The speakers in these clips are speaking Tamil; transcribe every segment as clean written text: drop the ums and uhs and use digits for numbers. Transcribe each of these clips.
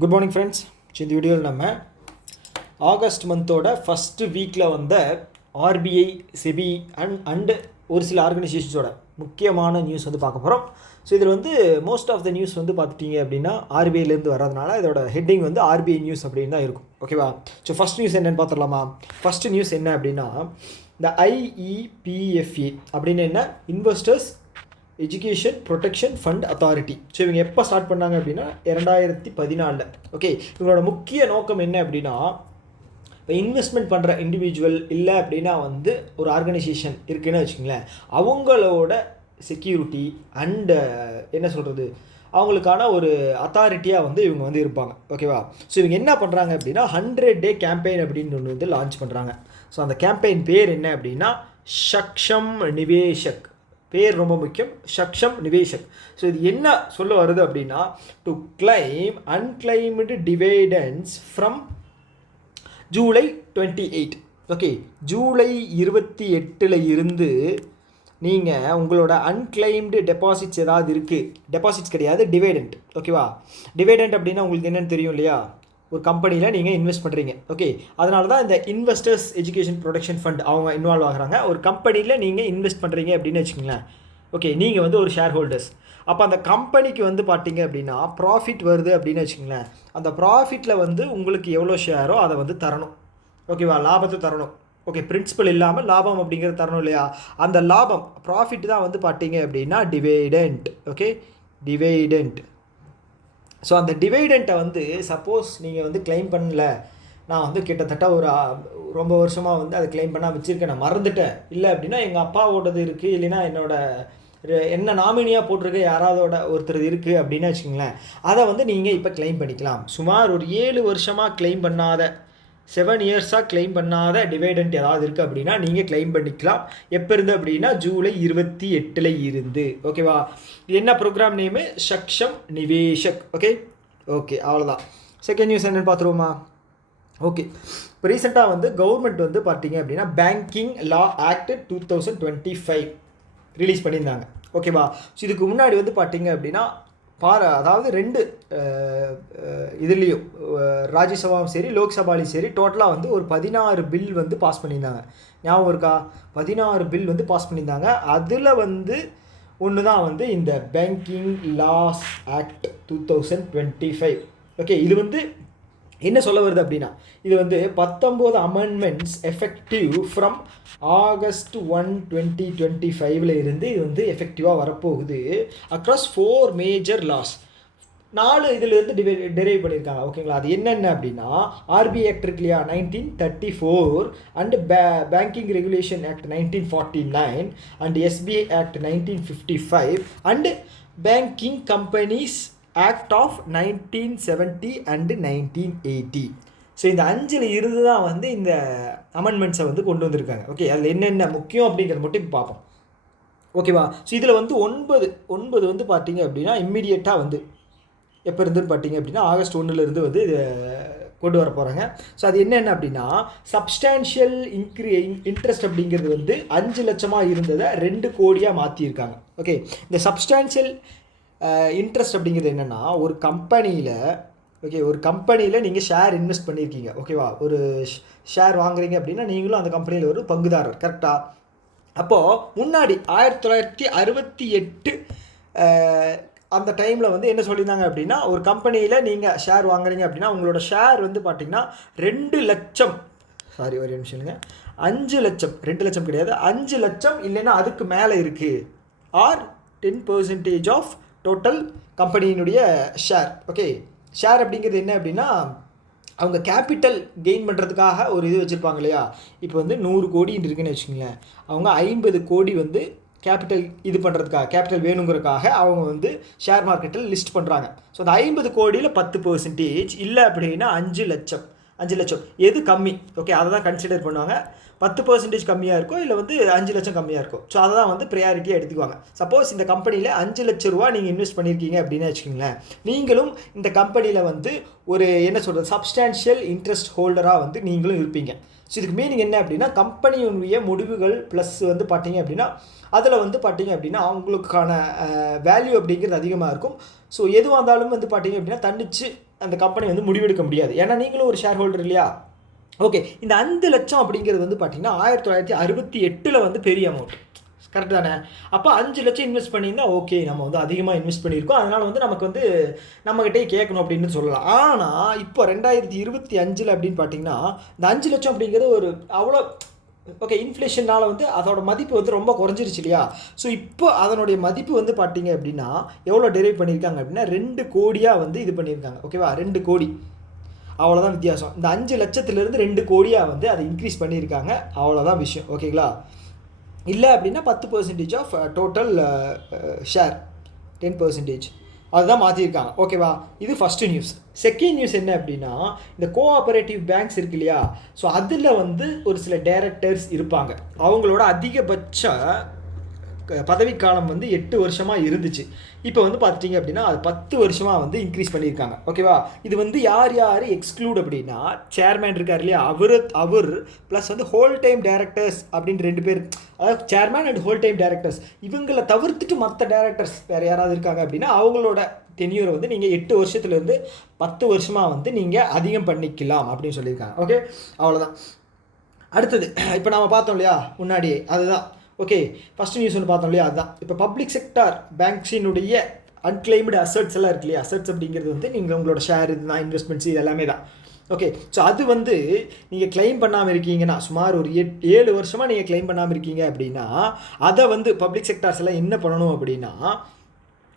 Good morning friends. இந்த வீடியோவில் நம்ம ஆகஸ்ட் மந்தோட ஃபஸ்ட்டு வீக்கில் வந்த ஆர்பிஐ, செபி அண்டு ஒரு சில ஆர்கனைசேஷன்ஸோட முக்கியமான நியூஸ் வந்து பார்க்க போகிறோம். ஸோ இதில் வந்து மோஸ்ட் ஆஃப் த நியூஸ் வந்து பார்த்துட்டிங்க அப்படின்னா ஆர்பிஐலேருந்து வர்றதுனால இதோட ஹெட்டிங் வந்து ஆர்பிஐ நியூஸ் அப்படின்னு தான் இருக்கும். ஓகேவா? ஸோ ஃபஸ்ட் நியூஸ் என்னென்னு பார்த்துடலாமா? ஃபஸ்ட்டு நியூஸ் என்ன அப்படின்னா, இந்த IEPFA அப்படின்னு என்ன, investors education protection fund authority. So இவங்க எப்போ ஸ்டார்ட் பண்ணாங்க அப்படின்னா 2014. ஓகே, இவங்களோட முக்கிய நோக்கம் என்ன அப்படின்னா, இப்போ இன்வெஸ்ட்மெண்ட் பண்ணுற இண்டிவிஜுவல் இல்லை அப்படின்னா வந்து ஒரு ஆர்கனைசேஷன் இருக்குதுன்னு வச்சுக்கோங்களேன், அவங்களோட செக்யூரிட்டி அண்டு என்ன சொல்கிறது, அவங்களுக்கான ஒரு அத்தாரிட்டியாக வந்து இவங்க வந்து இருப்பாங்க. ஓகேவா? ஸோ இவங்க என்ன பண்ணுறாங்க அப்படின்னா 100 Day கேம்பெயின் அப்படின்னு ஒன்று வந்து லான்ச் பண்ணுறாங்க. ஸோ அந்த கேம்பெயின் பேர் என்ன அப்படின்னா சக்ஷம் நிவேஷக். பேர் ரொம்ப முக்கியம், சக்ஷம் நிவேஷக். ஸோ இது என்ன சொல்ல வருது அப்படின்னா, to claim unclaimed dividends from July 28. Okay, July 28 இருந்து நீங்கள் உங்களோட அன்கிளைம்டு டெபாசிட்ஸ் ஏதாவது இருக்குது, டெபாசிட்ஸ் கிடையாது, டிவைடண்ட். ஓகேவா? டிவைடண்ட் அப்படின்னா உங்களுக்கு என்னென்னு தெரியும் இல்லையா? ஒரு கம்பெனியில் நீங்கள் இன்வெஸ்ட் பண்ணுறீங்க. ஓகே, அதனால தான் இந்த இன்வெஸ்டர்ஸ் எஜுகேஷன் ப்ரொடெக்ஷன் ஃபண்ட் அவங்க இன்வால்வ் ஆகிறாங்க. ஒரு கம்பெனியில் நீங்கள் இன்வெஸ்ட் பண்ணுறீங்க அப்படின்னு வச்சுக்கோங்களேன். ஓகே, நீங்கள் வந்து ஒரு ஷேர் ஹோல்டர்ஸ். அப்போ அந்த கம்பெனிக்கு வந்து பார்த்தீங்க அப்படின்னா ப்ராஃபிட் வருது அப்படின்னு வச்சுக்கோங்களேன், அந்த ப்ராஃபிட்டில் வந்து உங்களுக்கு எவ்வளோ ஷேரோ அதை வந்து தரணும். ஓகேவா? லாபத்தை தரணும். ஓகே, பிரின்சிபல் இல்லாமல் லாபம் அப்படிங்கிறது தரணும் இல்லையா? அந்த லாபம் ப்ராஃபிட் தான் வந்து பார்த்தீங்க அப்படின்னா டிவைடண்ட். Okay, dividend. ஸோ அந்த டிவைடண்ட்டை வந்து சப்போஸ் நீங்கள் வந்து கிளைம் பண்ணல, நான் வந்து கிட்டத்தட்ட ஒரு ரொம்ப வருஷமாக வந்து அதை கிளைம் பண்ணால் வச்சுருக்கேன், நான் மறந்துட்டேன், இல்லை அப்படின்னா எங்கள் அப்பாவோடது இருக்குது, இல்லைன்னா என்ன நாமினியாக போட்டிருக்க யாராவதோட ஒருத்தர் இருக்குது அப்படின்னு வச்சுக்கோங்களேன், அதை வந்து நீங்கள் இப்போ கிளைம் பண்ணிக்கலாம். சுமார் ஒரு 7 வருஷமாக கிளைம் பண்ணாத, 7 இயர்ஸாக கிளைம் பண்ணாத டிவைடண்ட் ஏதாவது இருக்குது அப்படின்னா நீங்கள் கிளைம் பண்ணிக்கலாம். எப்போ இருந்து அப்படின்னா ஜூலை 28 இருந்து. ஓகேவா? என்ன program name? Saksham Niveshak. Okay okay, அவ்வளோதான். செகண்ட் நியூஸ் என்னென்னு பார்த்துருவோமா? ஓகே, இப்போ ரீசெண்டாக வந்து கவர்மெண்ட் வந்து பார்த்தீங்க அப்படின்னா பேங்கிங் லா ஆக்ட் 2025 ரிலீஸ் பண்ணியிருந்தாங்க. ஓகேவா? ஸோ இதுக்கு முன்னாடி வந்து பார்த்தீங்க அப்படின்னா அதாவது 2 இதுலேயும் ராஜ்யசபாவும் சரி லோக்சபாலையும் சரி டோட்டலாக வந்து ஒரு 16 பில் வந்து பாஸ் பண்ணியிருந்தாங்க. ஞாபகம் இருக்கா? 16 பில் வந்து பாஸ் பண்ணியிருந்தாங்க. அதில் வந்து ஒன்று தான் வந்து இந்த பேங்கிங் லாஸ் ஆக்ட் 2025. ஓகே, இது வந்து என்ன சொல்ல வருது அப்படின்னா, இது வந்து 19 அமெண்ட்மெண்ட்ஸ் எஃபெக்டிவ் ஃப்ரம் August 1, 2025 இருந்து இது வந்து எஃபெக்டிவாக வரப்போகுது. Across 4 major loss. 4 இதிலிருந்து டெரைவ் பண்ணியிருக்காங்க. ஓகேங்களா? அது என்னென்ன அப்படின்னா, ஆர்பிஐ ஆக்ட் இருக்கு இல்லையா, 1934, and banking regulation act 1949, and SBI act 1955, and banking companies act of 1970 and 1980. So இந்த 5 இருந்து தான் வந்து இந்த அமெண்ட்மெண்ட்ஸை வந்து கொண்டு வந்திருக்காங்க. ஓகே, அதில் என்னென்ன முக்கியம் அப்படிங்கிறத மட்டும் இப்போ பார்ப்போம். ஓகேவா? ஸோ இதில் வந்து 9 வந்து பார்த்தீங்க அப்படின்னா இம்மிடியேட்டாக வந்து எப்போ இருந்துன்னு பார்த்தீங்க அப்படின்னா ஆகஸ்ட் 1 வந்து இதை கொண்டு வர போகிறாங்க. ஸோ அது என்னென்ன அப்படின்னா, சப்ஸ்டான்ஷியல் இன்ட்ரெஸ்ட் அப்படிங்கிறது வந்து 5 லட்சமாக இருந்ததை 2 கோடியாக மாற்றியிருக்காங்க. ஓகே, இந்த சப்ஸ்டான்ஷியல் இன்ட்ரெஸ்ட் அப்படிங்கிறது என்னென்னா, ஒரு கம்பெனியில் நீங்கள் ஷேர் இன்வெஸ்ட் பண்ணியிருக்கீங்க. ஓகேவா? ஒரு ஷேர் வாங்குறீங்க அப்படின்னா நீங்களும் அந்த கம்பெனியில் ஒரு பங்குதாரர். கரெக்டாக? அப்போது முன்னாடி 1968 அந்த டைமில் வந்து என்ன சொல்லியிருந்தாங்க அப்படின்னா, ஒரு கம்பெனியில் நீங்கள் ஷேர் வாங்குறீங்க அப்படின்னா உங்களோட ஷேர் வந்து பார்த்திங்கன்னா 2 லட்சம், சாரி ஒரு நிமிஷம்ங்க, 5 லட்சம், 2 லட்சம் கிடையாது, 5 லட்சம் இல்லைன்னா அதுக்கு மேலே இருக்குது, ஆர் 10% ஆஃப் டோட்டல் கம்பெனியினுடைய ஷேர். ஓகே, ஷேர் அப்படிங்கிறது என்ன அப்படின்னா, அவங்க கேபிட்டல் கெயின் பண்ணுறதுக்காக ஒரு இது வச்சுருப்பாங்க இல்லையா? இப்போ வந்து 100 கோடி இருக்குன்னு வச்சுக்கோங்களேன், அவங்க 50 கோடி வந்து கேபிட்டல் இது பண்ணுறதுக்காக, கேபிட்டல் வேணுங்கிறதுக்காக அவங்க வந்து ஷேர் மார்க்கெட்டில் லிஸ்ட் பண்ணுறாங்க. ஸோ அந்த 50 கோடியில் 10% இல்லை அப்படின்னா 5 லட்சம் எது கம்மி? ஓகே, அதை தான் கன்சிடர் பண்ணுவாங்க. 10% கம்மியாக இருக்கும், இல்லை வந்து 5 லட்சம் கம்மியாக இருக்கும். ஸோ அதை தான் வந்து ப்ரையாரிட்டியாக எடுத்துக்குவாங்க. சப்போஸ் இந்த கம்பெனியில் 5 லட்ச ரூபா நீங்கள் இன்வெஸ்ட் பண்ணியிருக்கீங்க அப்படின்னு வச்சுக்கோங்களேன், நீங்களும் இந்த கம்பெனியில் வந்து ஒரு என்ன சொல்கிறது, சப்ஸ்டான்ஷியல் இன்ட்ரெஸ்ட் ஹோல்டராக வந்து நீங்களும் இருப்பீங்க. ஸோ இதுக்கு மீனிங் என்ன அப்படின்னா, கம்பெனியுடைய முடிவுகள் ப்ளஸ் வந்து பார்த்தீங்க அப்படின்னா அதில் வந்து பார்த்தீங்க அப்படின்னா அவங்களுக்கான வேல்யூ அப்படிங்கிறது அதிகமாக இருக்கும். ஸோ எதுவாக இருந்தாலும் வந்து பார்த்தீங்க அப்படின்னா தன்னிச்சு அந்த கம்பெனி வந்து முடிவெடுக்க முடியாது. ஏன்னா நீங்களும் ஒரு ஷேர் ஹோல்டர் இல்லையா? ஓகே, இந்த 5 லட்சம் அப்படிங்கிறது வந்து பார்த்தீங்கன்னா 1968 வந்து பெரிய அமௌண்ட். கரெக்ட் தானே? அப்போ 5 லட்சம் இன்வெஸ்ட் பண்ணியிருந்தால் ஓகே, நம்ம வந்து அதிகமாக இன்வெஸ்ட் பண்ணியிருக்கோம், அதனால் வந்து நமக்கு வந்து நம்மகிட்டே கேட்கணும் அப்படின்னு சொல்லலாம். ஆனால் இப்போ 2025 அப்படின்னு பார்த்தீங்கன்னா இந்த 5 லட்சம் அப்படிங்கிறது ஒரு அவ்வளோ ஓகே, இன்ஃப்ளேஷனால் வந்து அதோட மதிப்பு வந்து ரொம்ப குறைஞ்சிருச்சு இல்லையா? ஸோ இப்போ அதனுடைய மதிப்பு வந்து பார்த்தீங்க அப்படின்னா எவ்வளோ டெரைவ் பண்ணியிருக்காங்க அப்படின்னா 2 கோடியாக வந்து இது பண்ணியிருக்காங்க. ஓகேவா? 2 கோடி, அவ்வளோதான் வித்தியாசம். இந்த 5 லட்சத்துலேருந்து 2 கோடியாக வந்து அதை இன்க்ரீஸ் பண்ணியிருக்காங்க, அவ்வளோதான் விஷயம். ஓகேங்களா? இல்லை அப்படின்னா 10% ஆஃப் டோட்டல் ஷேர், 10% அதுதான் மாற்றிருக்காங்க. ஓகேவா? இது ஃபஸ்ட்டு நியூஸ். செகண்ட் நியூஸ் என்ன அப்படின்னா இந்த கோஆபரேட்டிவ் பேங்க்ஸ் இருக்கு இல்லையா? ஸோ அதில் வந்து ஒரு சில டைரக்டர்ஸ் இருப்பாங்க. அவங்களோட அதிகபட்ச பதவிக்காலம் வந்து 8 வருஷமாக இருந்துச்சு. இப்போ வந்து பார்த்துட்டிங்க அப்படின்னா அது 10 வருஷமாக வந்து இன்க்ரீஸ் பண்ணியிருக்காங்க. ஓகேவா? இது வந்து யார் யார் எக்ஸ்க்ளூட் அப்படின்னா சேர்மேன் இருக்கார் இல்லையா, அவர் ப்ளஸ் வந்து ஹோல் டைம் டைரக்டர்ஸ் அப்படின்னு 2 பேர், அதாவது chairman and whole time directors, இவங்களை தவிர்த்துட்டு மற்ற டைரக்டர்ஸ் வேறு யாராவது இருக்காங்க அப்படின்னா அவங்களோட டென்யூரை வந்து நீங்கள் 8 வருஷத்துலேருந்து 10 வருஷமாக வந்து நீங்கள் அதிகம் பண்ணிக்கலாம் அப்படின்னு சொல்லியிருக்காங்க. ஓகே, அவ்வளோதான். அடுத்தது இப்போ நம்ம பார்த்தோம் இல்லையா முன்னாடியே, அதுதான். ஓகே, ஃபஸ்ட்டு நியூஸ் ஒன்று பார்த்தோம் இல்லையா, அதுதான். இப்போ பப்ளிக் செக்டார் பேங்க்ஸினுடைய அன்கிளைம்டு அசட்ஸ் எல்லாம் இருக்கு இல்லையா? அசட்ஸ் அப்படிங்கிறது வந்து நீங்கள் உங்களோட ஷேர் இதுதான், இன்வெஸ்ட்மெண்ட்ஸ் இது எல்லாமே தான். ஓகே, ஸோ அது வந்து நீங்கள் கிளைம் பண்ணாமல் இருக்கீங்கன்னா சுமார் ஒரு 7 வருஷமாக நீங்கள் கிளைம் பண்ணாமல் இருக்கீங்க அப்படின்னா அதை வந்து பப்ளிக் செக்டார்ஸ் எல்லாம் என்ன பண்ணணும் அப்படின்னா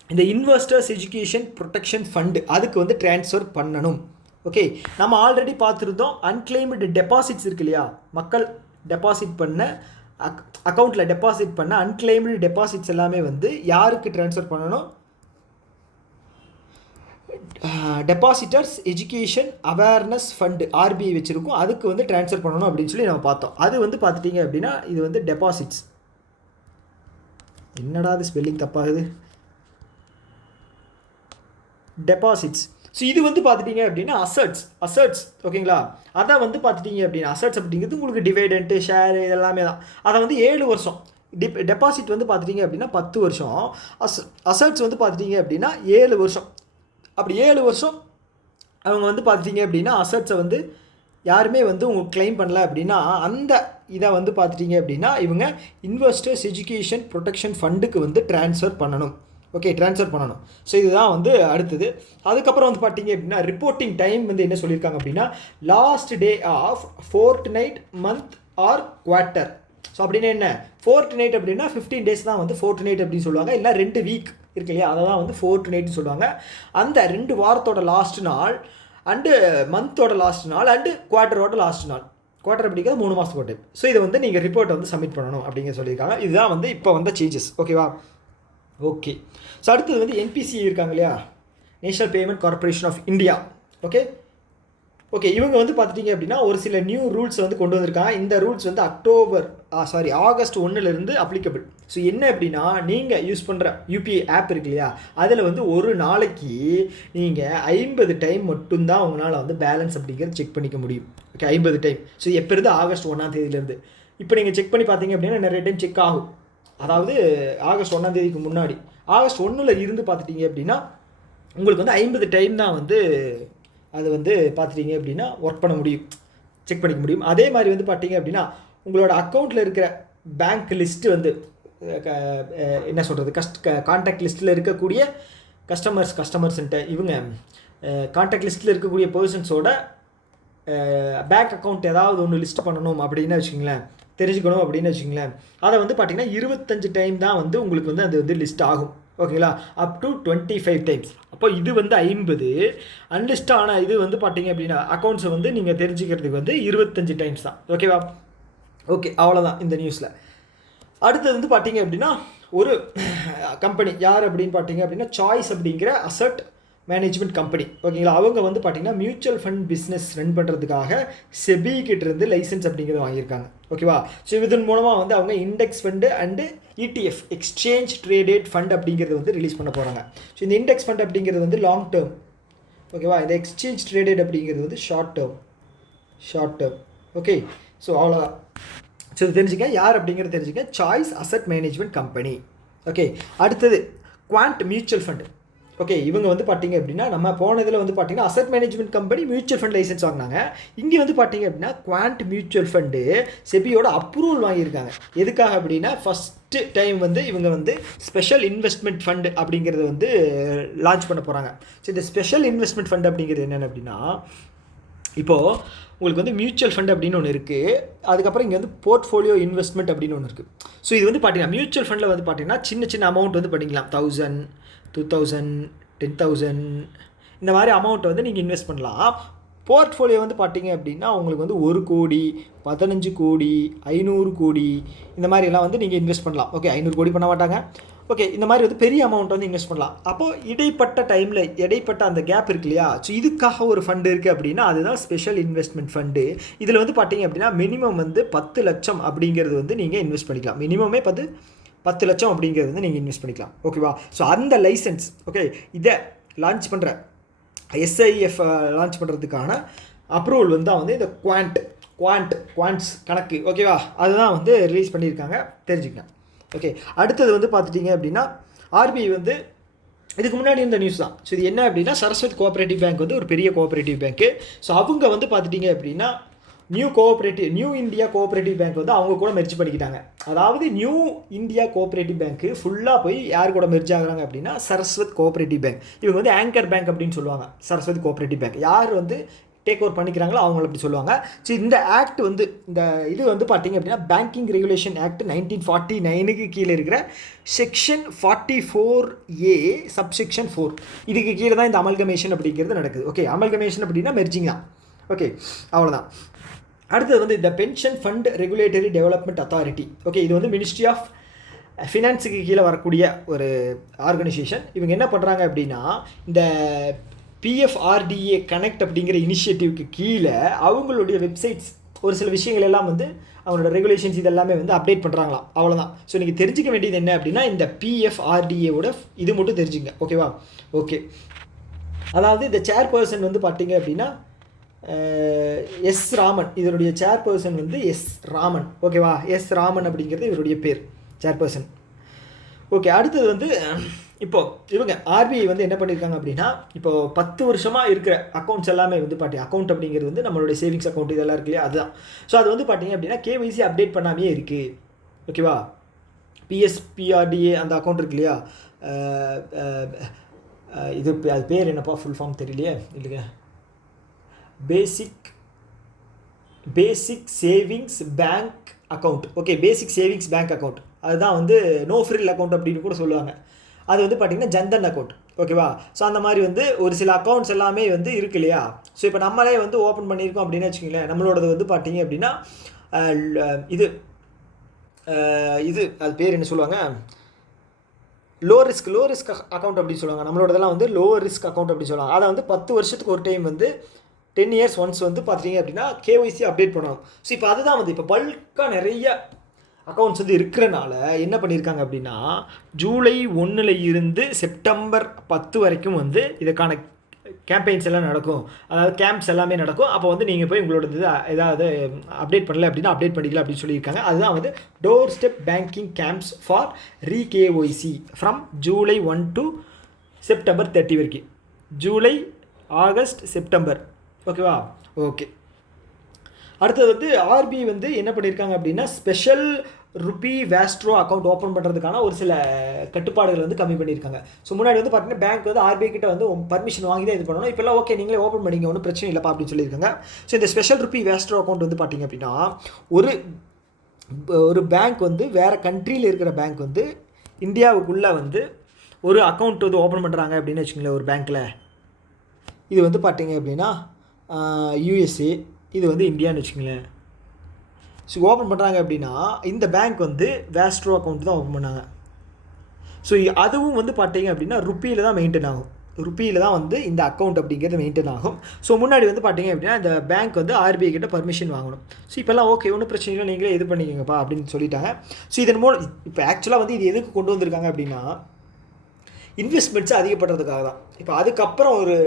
இந்த இன்வெஸ்டர்ஸ் எஜுகேஷன் ப்ரொடெக்ஷன் ஃபண்டு அதுக்கு வந்து ட்ரான்ஸ்ஃபர் பண்ணணும். ஓகே, நம்ம ஆல்ரெடி பார்த்துருந்தோம் அன்கிளைம்டு டெபாசிட்ஸ் இருக்கு இல்லையா, மக்கள் டெபாசிட் பண்ண அக்கௌண்ட்டில் டெபாசிட் பண்ண அன்கிளைம்டு டெபாசிட்ஸ் எல்லாமே வந்து யாருக்கு ட்ரான்ஸ்ஃபர் பண்ணணும்? Depositors education awareness fund RBI வச்சுருக்கோம், அதுக்கு வந்து ட்ரான்ஸ்ஃபர் பண்ணணும் அப்படின்னு சொல்லி நம்ம பார்த்தோம். அது வந்து பார்த்துட்டிங்க அப்படின்னா இது வந்து டெபாசிட்ஸ். என்னடா அது ஸ்பெல்லிங் தப்பாகுது, டெபாசிட்ஸ். ஸோ இது வந்து பார்த்துட்டிங்க அப்படின்னா அசட்ஸ். ஓகேங்களா? அதை வந்து பார்த்துட்டிங்க அப்படின்னா அசட்ஸ் அப்படிங்கிறது உங்களுக்கு டிவைடெண்ட்டு ஷேர் இதெல்லாமே தான். அதை வந்து 7 வருஷம், டெபாசிட் வந்து பார்த்துட்டிங்க அப்படின்னா 10 வருஷம், அசட்ஸ் வந்து பார்த்துட்டிங்க அப்படின்னா 7 வருஷம். அப்படி 7 வருஷம் அவங்க வந்து பார்த்துட்டிங்க அப்படின்னா அசட்ஸை வந்து யாருமே வந்து உங்களுக்கு கிளைம் பண்ணல அப்படின்னா அந்த இதை வந்து பார்த்துட்டிங்க அப்படின்னா இவங்க இன்வெஸ்டர்ஸ் எஜுகேஷன் ப்ரொடெக்ஷன் ஃபண்டுக்கு வந்து ட்ரான்ஸ்ஃபர் பண்ணணும். ஓகே, ட்ரான்ஸ்ஃபர் பண்ணணும். ஸோ இதுதான் வந்து அடுத்தது. அதுக்கப்புறம் வந்து பார்த்தீங்க அப்படின்னா ரிப்போர்ட்டிங் டைம் வந்து என்ன சொல்லியிருக்காங்க அப்படின்னா last day of fortnight, month or quarter. So அப்படின்னா என்ன, ஃபோர்ட்நைட் அப்படின்னா 15 days தான் வந்து ஃபோர்ட்நைட் அப்படின்னு சொல்லுவாங்க, இல்லை 2 வீக் இருக்கு இல்லையா, அதை தான் வந்து ஃபோர்ட்நைட்னு சொல்லுவாங்க. அந்த 2 வாரத்தோட லாஸ்ட் நாள் அண்டு மந்தோட லாஸ்ட் நாள் அண்டு குவார்ட்டரோட லாஸ்ட் நாள். குவார்ட்டர் அப்படிங்கிறது 3 மாதத்துக்கு ஒரு டைம். ஸோ இதை வந்து நீங்கள் ரிப்போர்ட்டை வந்து சப்மிட் பண்ணணும் அப்படிங்கிற சொல்லியிருக்காங்க. இதுதான் வந்து இப்போ வந்த சேஞ்சஸ். ஓகேவா? ஓகே, ஸோ அடுத்தது வந்து என்பிசிஐ இருக்காங்க இல்லையா, national payment corporation of India. Okay, இவங்க வந்து பார்த்துட்டிங்க அப்படின்னா ஒரு சில நியூ ரூல்ஸ் வந்து கொண்டு வந்திருக்காங்க. இந்த ரூல்ஸ் வந்து ஆகஸ்ட் 1 அப்ளிகபிள். ஸோ என்ன அப்படின்னா நீங்கள் யூஸ் பண்ணுற யூபிஐ ஆப் இருக்கு இல்லையா, அதில் வந்து ஒரு நாளைக்கு நீங்கள் 50 டைம் மட்டும்தான் உங்களால் வந்து பேலன்ஸ் அப்படிங்கிறது செக் பண்ணிக்க முடியும். Okay, 50 time. ஸோ எப்போ இருந்து ஆகஸ்ட் 1 இப்போ நீங்கள் செக் பண்ணி பார்த்தீங்க அப்படின்னா நிறைய டைம் செக் ஆகும். அதாவது ஆகஸ்ட் 1 முன்னாடி ஆகஸ்ட் 1 இருந்து பார்த்துட்டிங்க அப்படின்னா உங்களுக்கு வந்து 50 டைம் தான் வந்து அது வந்து பார்த்துட்டிங்க அப்படின்னா ஒர்க் பண்ண முடியும், செக் பண்ணிக்க முடியும். அதே மாதிரி வந்து பார்த்தீங்க அப்படின்னா உங்களோட அக்கௌண்ட்டில் இருக்கிற பேங்க் லிஸ்ட்டு வந்து என்ன சொல்கிறது கான்டாக்ட் லிஸ்ட்டில் இருக்கக்கூடிய கஸ்டமர்ஸ்ன்ட்டு இவங்க கான்டாக்ட் லிஸ்ட்டில் இருக்கக்கூடிய பர்சன்ஸோட பேங்க் அக்கௌண்ட் ஏதாவது ஒன்று லிஸ்ட் பண்ணணும் அப்படின்னு வச்சுக்கிங்களேன், தெரிஞ்சுக்கணும் அப்படின்னு வச்சுக்கிங்களேன், அதை வந்து பார்த்திங்கன்னா 25 டைம் தான் வந்து உங்களுக்கு வந்து அது வந்து லிஸ்ட் ஆகும். ஓகேங்களா? Up to 25 times. அப்போ இது வந்து 50 அன்லிஸ்ட் ஆனால் இது வந்து பார்த்திங்க அப்படின்னா அக்கௌண்ட்ஸை வந்து நீங்கள் தெரிஞ்சுக்கிறதுக்கு வந்து 25 டைம்ஸ் தான். ஓகேவா? ஓகே, அவ்வளோதான் இந்த நியூஸில். அடுத்தது வந்து பார்த்திங்க அப்படின்னா ஒரு கம்பெனி யார் அப்படின்னு பார்த்தீங்க அப்படின்னா சாய்ஸ் அப்படிங்கிற அசட் மேனேஜ்மெண்ட் கம்பெனி. ஓகேங்களா? அவங்க வந்து பார்த்திங்கன்னா மியூச்சுவல் ஃபண்ட் பிஸ்னஸ் ரன் பண்ணுறதுக்காக செபி கிட்டேருந்து லைசன்ஸ் அப்படிங்கிறது வாங்கியிருக்காங்க. ஓகேவா? ஸோ இதன் மூலமாக வந்து அவங்க index fund and ETF exchange traded fund அப்படிங்கிறது வந்து ரிலீஸ் பண்ண போகிறாங்க. ஸோ இந்த இண்டெக்ஸ் ஃபண்ட் அப்படிங்கிறது வந்து லாங் டேர்ம். ஓகேவா? இந்த எக்ஸ்சேஞ்ச் ட்ரேடட் அப்படிங்கிறது வந்து ஷார்ட் டேர்ம். ஓகே, ஸோ அவ்வளோதான். ஸோ இது தெரிஞ்சுக்க யார் அப்படிங்கிறது தெரிஞ்சுக்க choice asset management company. Okay, அடுத்தது குவாண்ட் மியூச்சுவல் ஃபண்டு. ஓகே, இவங்க வந்து பார்த்தீங்க அப்படின்னா நம்ம போனதில் வந்து பார்த்தீங்கன்னா asset management company mutual fund licence வாங்கினாங்க. இங்கே வந்து பார்த்தீங்க அப்படின்னா குவாண்ட் மியூச்சுவல் ஃபண்டு செபியோட அப்ரூவல் வாங்கியிருக்காங்க. எதுக்காக அப்படின்னா ஃபஸ்ட்டு டைம் வந்து இவங்க வந்து ஸ்பெஷல் இன்வெஸ்ட்மெண்ட் ஃபண்டு அப்படிங்கிறத வந்து லான்ச் பண்ண போகிறாங்க. ஸோ இந்த ஸ்பெஷல் இன்வெஸ்ட்மெண்ட் ஃபண்ட் அப்படிங்கிறது என்னென்ன அப்படின்னா, இப்போது உங்களுக்கு வந்து மியூச்சுவல் ஃபண்ட் அப்படின்னு ஒன்று இருக்குது, அதுக்கப்புறம் இங்கே வந்து போர்ட்ஃபோலியோ இன்வெஸ்ட்மெண்ட் அப்படின்னு ஒன்று இருக்குது. ஸோ இது வந்து பார்த்தீங்கன்னா மியூச்சுவல் ஃபண்டில் வந்து பார்த்தீங்கன்னா சின்ன அமௌண்ட் வந்து பண்ணிக்கலாம், 1000, 2000, 10,000 இந்த மாதிரி அமௌண்ட்டை வந்து நீங்கள் இன்வெஸ்ட் பண்ணலாம். போர்ட்ஃபோலியோ வந்து பார்த்தீங்க அப்படின்னா உங்களுக்கு வந்து 1 கோடி, 15 கோடி, 500 கோடி இந்த மாதிரிலாம் வந்து நீங்கள் இன்வெஸ்ட் பண்ணலாம். ஓகே, 500 கோடி பண்ண மாட்டாங்க. ஓகே, இந்த மாதிரி வந்து பெரிய அமௌண்ட் வந்து இன்வெஸ்ட் பண்ணலாம். அப்போது இடைப்பட்ட அந்த கேப் இருக்கு இல்லையா, ஸோ இதுக்காக ஒரு ஃபண்டு இருக்குது அப்படின்னா அதுதான் ஸ்பெஷல் இன்வெஸ்ட்மெண்ட் ஃபண்டு. இதில் வந்து பார்த்தீங்க அப்படின்னா மினிமம் வந்து 10 லட்சம் அப்படிங்கிறது வந்து நீங்கள் இன்வெஸ்ட் பண்ணிக்கலாம். மினிமமே 10 லட்சம் அப்படிங்கிறது வந்து நீங்கள் இன்வெஸ்ட் பண்ணிக்கலாம். ஓகேவா? ஸோ அந்த லைசன்ஸ், ஓகே, இதை லான்ச் பண்ணுற எஸ்ஐஎஃப் லான்ச் பண்ணுறதுக்கான அப்ரூவல் வந்து இந்த குவாண்ட்ஸ் கணக்கு, ஓகேவா, அதுதான் வந்து ரிலீஸ் பண்ணியிருக்காங்க, தெரிஞ்சுக்கலாம். ஓகே, அடுத்தது வந்து பார்த்துட்டிங்க அப்படின்னா ஆர்பிஐ வந்து இதுக்கு முன்னாடி இந்த நியூஸ் தான். ஸோ இது என்ன அப்படின்னா சரஸ்வதி கோஆப்ரேட்டிவ் பேங்க் வந்து ஒரு பெரிய கோஆப்ரேட்டிவ் பேங்க்கு. ஸோ அவங்க வந்து பார்த்துட்டிங்க அப்படின்னா நியூ இந்தியா கோஆப்ரேட்டிவ் பேங்க் வந்து அவங்க கூட மெர்ஜ் பண்ணிக்கிட்டாங்க. அதாவது நியூ இந்தியா கோஆப்ரேட்டிவ் பேங்க்கு ஃபுல்லாக போய் யார் கூட மெர்ஜ் ஆகுறாங்க அப்படின்னா சரஸ்வதி கோஆப்ரேட்டிவ் பேங்க். இவங்க வந்து ஆங்கர் பேங்க் அப்படின்னு சொல்லுவாங்க. சரஸ்வதி கோஆப்ரேட்டிவ் பேங்க் யார் வந்து டேக் ஓவர் பண்ணிக்கிறாங்களோ அவங்கள அப்படி சொல்லுவாங்க. ஸோ இந்த ஆக்ட் வந்து இந்த இது வந்து பார்த்தீங்க அப்படின்னா பேங்கிங் ரெகுலேஷன் ஆக்ட் 1949க்கு கீழே இருக்கிற செக்ஷன் 44A சப்செக்ஷன் 4 இதுக்கு கீழே தான் இந்த அமல்கமேஷன் அப்படிங்கிறது நடக்குது. ஓகே, அமல்கமேஷன் அப்படின்னா மெர்ஜிங் தான். ஓகே, அவ்வளோதான். அடுத்தது வந்து இந்த pension fund regulatory development authority. Okay, இது வந்து மினிஸ்ட்ரி ஆஃப் ஃபினான்ஸுக்கு கீழே வரக்கூடிய ஒரு ஆர்கனைசேஷன். இவங்க என்ன பண்ணுறாங்க அப்படின்னா இந்த PFRDA கனெக்ட் அப்படிங்கிற இனிஷியேட்டிவ்க்கு கீழே அவங்களுடைய வெப்சைட்ஸ் ஒரு சில விஷயங்கள் எல்லாம் வந்து அவங்களோட ரெகுலேஷன்ஸ் இதெல்லாமே வந்து அப்டேட் பண்ணுறாங்களாம். அவ்வளோதான். ஸோ நீங்கள் தெரிஞ்சிக்க வேண்டியது என்ன அப்படின்னா இந்த PFRDAவோட இது மட்டும் தெரிஞ்சுங்க. ஓகேவா? ஓகே, அதாவது இந்த சேர்பர்சன் வந்து பார்த்தீங்க அப்படின்னா எஸ் ராமன். இதனுடைய சேர்பர்சன் வந்து எஸ் ராமன். ஓகேவா? எஸ் ராமன் அப்படிங்கிறது இவருடைய பேர், சேர்பர்சன். ஓகே, அடுத்தது வந்து இப்போது இவங்க ஆர்பிஐ வந்து என்ன பண்ணியிருக்காங்க அப்படின்னா இப்போது 10 வருஷமாக இருக்கிற அக்கௌண்ட்ஸ் எல்லாமே வந்து அக்கௌண்ட் அப்படிங்கிறது வந்து நம்மளுடைய சேவிங்ஸ் அக்கௌண்ட் இதெல்லாம் இருக்கு இல்லையா, அதுதான். ஸோ அது வந்து பார்த்தீங்க அப்படின்னா KYC அப்டேட் பண்ணாமே இருக்குது. ஓகேவா? PSPRDA அந்த அக்கௌண்ட் இருக்கு இல்லையா, இது அது பேர் என்னப்பா ஃபுல் ஃபார்ம் தெரியலையே, இல்லைங்க, பேசிக் சேவிங்ஸ் பேங்க் அக்கௌண்ட். ஓகே, பேசிக் சேவிங்ஸ் பேங்க் அக்கௌண்ட் அதுதான் வந்து நோ ஃப்ரில் அக்கௌண்ட் அப்படின்னு கூட சொல்லுவாங்க. அது வந்து பார்த்திங்கன்னா ஜன்தன் அக்கௌண்ட். ஓகேவா? ஸோ அந்த மாதிரி வந்து ஒரு சில அக்கௌண்ட்ஸ் எல்லாமே வந்து இருக்கு இல்லையா. ஸோ இப்போ நம்மளே வந்து ஓப்பன் பண்ணியிருக்கோம் அப்படின்னு வச்சுக்கோங்களேன். நம்மளோடது வந்து பார்த்திங்க அப்படின்னா இது அது பேர் என்ன சொல்லுவாங்க, லோ ரிஸ்க் அக்கௌண்ட் அப்படின்னு சொல்லுவாங்க. நம்மளோடதெல்லாம் வந்து லோ ரிஸ்க் அக்கௌண்ட் அப்படின்னு சொல்லுவாங்க. அதை வந்து 10 வருஷத்துக்கு ஒரு டைம் வந்து 10 இயர்ஸ் ஒன்ஸ் வந்து பார்த்தீங்க அப்படின்னா KYC அப்டேட் பண்ணணும். ஸோ இப்போ அதுதான் வந்து இப்போ பல்காக நிறைய அக்கௌண்ட்ஸ் வந்து இருக்கிறனால என்ன பண்ணியிருக்காங்க அப்படின்னா ஜூலை 1 இருந்து செப்டம்பர் 10 வரைக்கும் வந்து இதுக்கான கேம்பெயின்ஸ் எல்லாம் நடக்கும். அதாவது கேம்ப்ஸ் எல்லாமே நடக்கும். அப்போ வந்து நீங்கள் போய் உங்களோட இது ஏதாவது அப்டேட் பண்ணல அப்படின்னா அப்டேட் பண்ணிக்கலாம் அப்படின்னு சொல்லியிருக்காங்க. அதுதான் வந்து door step banking camps for KYC from July 1 to September 30 வரைக்கும். July, August, September. ஓகேவா? ஓகே, அடுத்தது வந்து ஆர்பிஐ வந்து என்ன பண்ணியிருக்காங்க அப்படின்னா ஸ்பெஷல் ருபி வேஸ்ட்ரோ அக்கௌண்ட் ஓப்பன் பண்ணுறதுக்கான ஒரு சில கட்டுப்பாடுகள் வந்து கம்மி பண்ணியிருக்காங்க. ஸோ முன்னாடி வந்து பார்த்தீங்கன்னா பேங்க் வந்து ஆர்பிஐ கிட்ட வந்து பர்மிஷன் வாங்கி தான் இது பண்ணணும். இப்போல்லாம் ஓகே நீங்களே ஓப்பன் பண்ணிங்க, ஒன்றும் பிரச்சனை இல்லைப்பா அப்படின்னு சொல்லியிருக்காங்க. ஸோ இந்த ஸ்பெஷல் ருபி வேஸ்ட்ரோ அக்கௌண்ட் வந்து பார்த்தீங்க அப்படின்னா ஒரு பேங்க் வந்து வேறு கண்ட்ரியில் இருக்கிற பேங்க் வந்து இந்தியாவுக்குள்ளே வந்து ஒரு அக்கௌண்ட் வந்து ஓப்பன் பண்ணுறாங்க அப்படின்னு வச்சுக்கோங்களேன். ஒரு பேங்க்கில் இது வந்து பார்த்தீங்க அப்படின்னா USA, இது வந்து இந்தியான்னு வச்சுக்கோங்களேன். ஸோ ஓப்பன் பண்ணுறாங்க அப்படின்னா இந்த பேங்க் வந்து வேஸ்ட்ரோ அக்கௌண்ட் தான் ஓப்பன் பண்ணாங்க. ஸோ அதுவும் வந்து பார்த்தீங்க அப்படின்னா ருப்பியில் தான் மெயின்டைன் ஆகும். ருப்பியில் தான் வந்து இந்த அக்கௌண்ட் அப்படிங்கிறது மெயின்டைன் ஆகும். ஸோ முன்னாடி வந்து பார்த்தீங்க அப்படின்னா இந்த பேங்க் வந்து ஆர்பிஐ கிட்ட பர்மிஷன் வாங்கணும். ஸோ இப்போல்லாம் ஓகே ஒன்றும் பிரச்சனை இல்லை, நீங்களே இது பண்ணிக்கோங்கப்பா அப்படின்னு சொல்லிட்டாங்க. ஸோ இதன் மூலம் இப்போ ஆக்சுவலாக வந்து இது எதுக்கு கொண்டு வந்திருக்காங்க அப்படின்னா இன்வெஸ்ட்மெண்ட்ஸை அதிகப்படுறதுக்காக தான். இப்போ அதுக்கப்புறம் ஒரு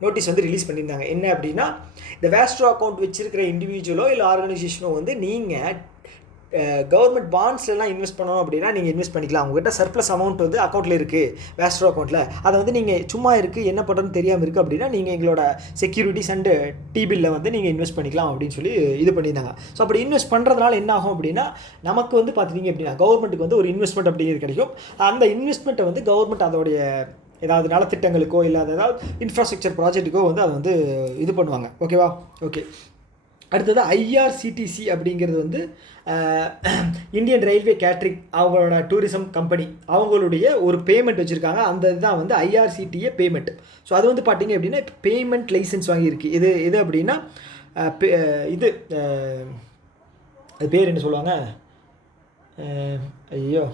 நோட்டீஸ் வந்து ரிலீஸ் பண்ணியிருந்தாங்க. என்ன அப்படின்னா இந்த வேஸ்ட்ரோ அக்கௌண்ட் வச்சிருக்கிற இண்டிவிஜுவலோ இல்லை ஆர்கனைசேஷனோ வந்து நீங்கள் கவர்மெண்ட் பாண்ட்ஸ்லாம் இன்வெஸ்ட் பண்ணணும் அப்படின்னா நீங்கள் இன்வெஸ்ட் பண்ணிக்கலாம். உங்கள்கிட்ட சர்ப்ளஸ் அமௌண்ட் வந்து அக்கௌண்ட்டில் இருக்குது, வேஸ்ட்ரோ அக்கௌண்ட்டில், அதை வந்து நீங்கள் சும்மா இருக்குது என்ன பண்ணுறதுன்னு தெரியாமல் இருக்குது அப்படின்னா நீங்கள் எங்களோட செக்யூரிட்டிஸ் அண்டு டிபில்ல வந்து நீங்கள் இன்வெஸ்ட் பண்ணிக்கலாம் அப்படின்னு சொல்லி இது பண்ணியிருந்தாங்க. ஸோ அப்படி இன்வெஸ்ட் பண்ணுறதுனால என்ன ஆகும் அப்படின்னா நமக்கு வந்து பார்த்துட்டிங்க அப்படின்னா கவர்மெண்ட்டுக்கு வந்து ஒரு இன்வெஸ்ட்மெண்ட் அப்படிங்கிறது கிடைக்கும். அந்த இன்வெஸ்ட்மெண்ட்டை வந்து கவர்மெண்ட் அதோடைய ஏதாவது நலத்திட்டங்களுக்கோ இல்லை ஏதாவது இன்ஃப்ராஸ்ட்ரக்சர் ப்ராஜெக்ட்டுக்கோ வந்து அதை வந்து இது பண்ணுவாங்க. ஓகேவா? ஓகே. அடுத்தது ஐஆர்சிடிசி அப்படிங்கிறது வந்து இந்தியன் ரயில்வே கேட்ரிங் அவங்களோட டூரிசம் கம்பெனி அவங்களுடைய ஒரு பேமெண்ட் வச்சுருக்காங்க. அந்த இதுதான் வந்து ஐஆர்சிடிஏ பேமெண்ட். ஸோ அது வந்து பார்த்திங்க அப்படின்னா இப்போ பேமெண்ட் லைசன்ஸ் வாங்கியிருக்கு. இது அப்படின்னா இது அது பேர் என்ன சொல்லுவாங்க, ஐயோ,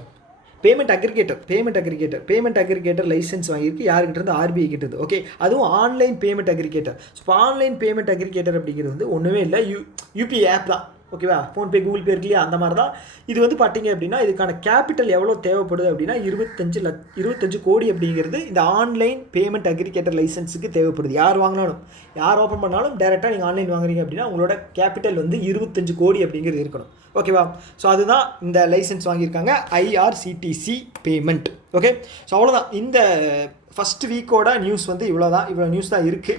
பேமெண்ட் அக்ரிகேட்டர் லைசன்ஸ் வாங்கியிருக்கு. யாருக்கிட்ட இருந்து? ஆர்பிஐ கிட்டேருந்து. ஓகே, அதுவும் ஆன்லைன் பேமெண்ட் அக்ரிகேட்டர். ஸோ இப்போ ஆன்லைன் பேமெண்ட் அக்ரிகேட்டர் அப்படிங்கிறது வந்து ஒன்றுமே இல்லை, யூபிஐ ஆப் தான். ஓகேவா? ஃபோன்பே, கூகுள் பே இருக்கு இல்லையா, அந்த மாதிரி தான். இது வந்து பார்த்தீங்க அப்படின்னா இதுக்கான கேபிட்டல் எவ்வளோ தேவைப்படுது அப்படின்னா 25 கோடி அப்படிங்கிறது இந்த ஆன்லைன் பேமெண்ட் அக்ரிகேட்டர் லைசன்ஸுக்கு தேவைப்படுது. யார் வாங்கினாலும், யார் ஓப்பன் பண்ணாலும் டேரெக்டாக நீங்கள் ஆன்லைன் வாங்குறீங்க அப்படின்னா உங்களோட கேபிட்டல் வந்து 25 கோடி அப்படிங்கிறது இருக்கணும். ஓகேவா? ஸோ அதுதான் இந்த லைசன்ஸ் வாங்கியிருக்காங்க, ஐஆர்சிடிசி பேமெண்ட். ஓகே, ஸோ அவ்வளோதான். இந்த ஃபஸ்ட் வீக்கோட நியூஸ் வந்து இவ்வளோ நியூஸ் தான் இருக்குது.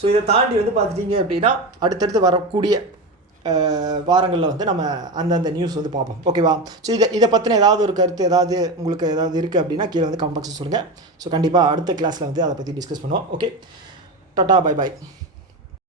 ஸோ இதை தாண்டி வந்து பார்த்துட்டிங்க அப்படின்னா அடுத்தடுத்து வரக்கூடிய வாரங்களில் வந்து நம்ம அந்தந்த நியூஸ் வந்து பார்ப்போம். ஓகேவா? ஸோ இதை பற்றின ஏதாவது ஒரு கருத்து ஏதாவது உங்களுக்கு ஏதாவது இருக்குது அப்படின்னா கீழே வந்து கமெண்ட் பாக்ஸில் சொல்லுங்கள். ஸோ கண்டிப்பாக அடுத்த கிளாஸில் வந்து அதை பற்றி டிஸ்கஸ் பண்ணுவோம். Okay, Tata, bye bye.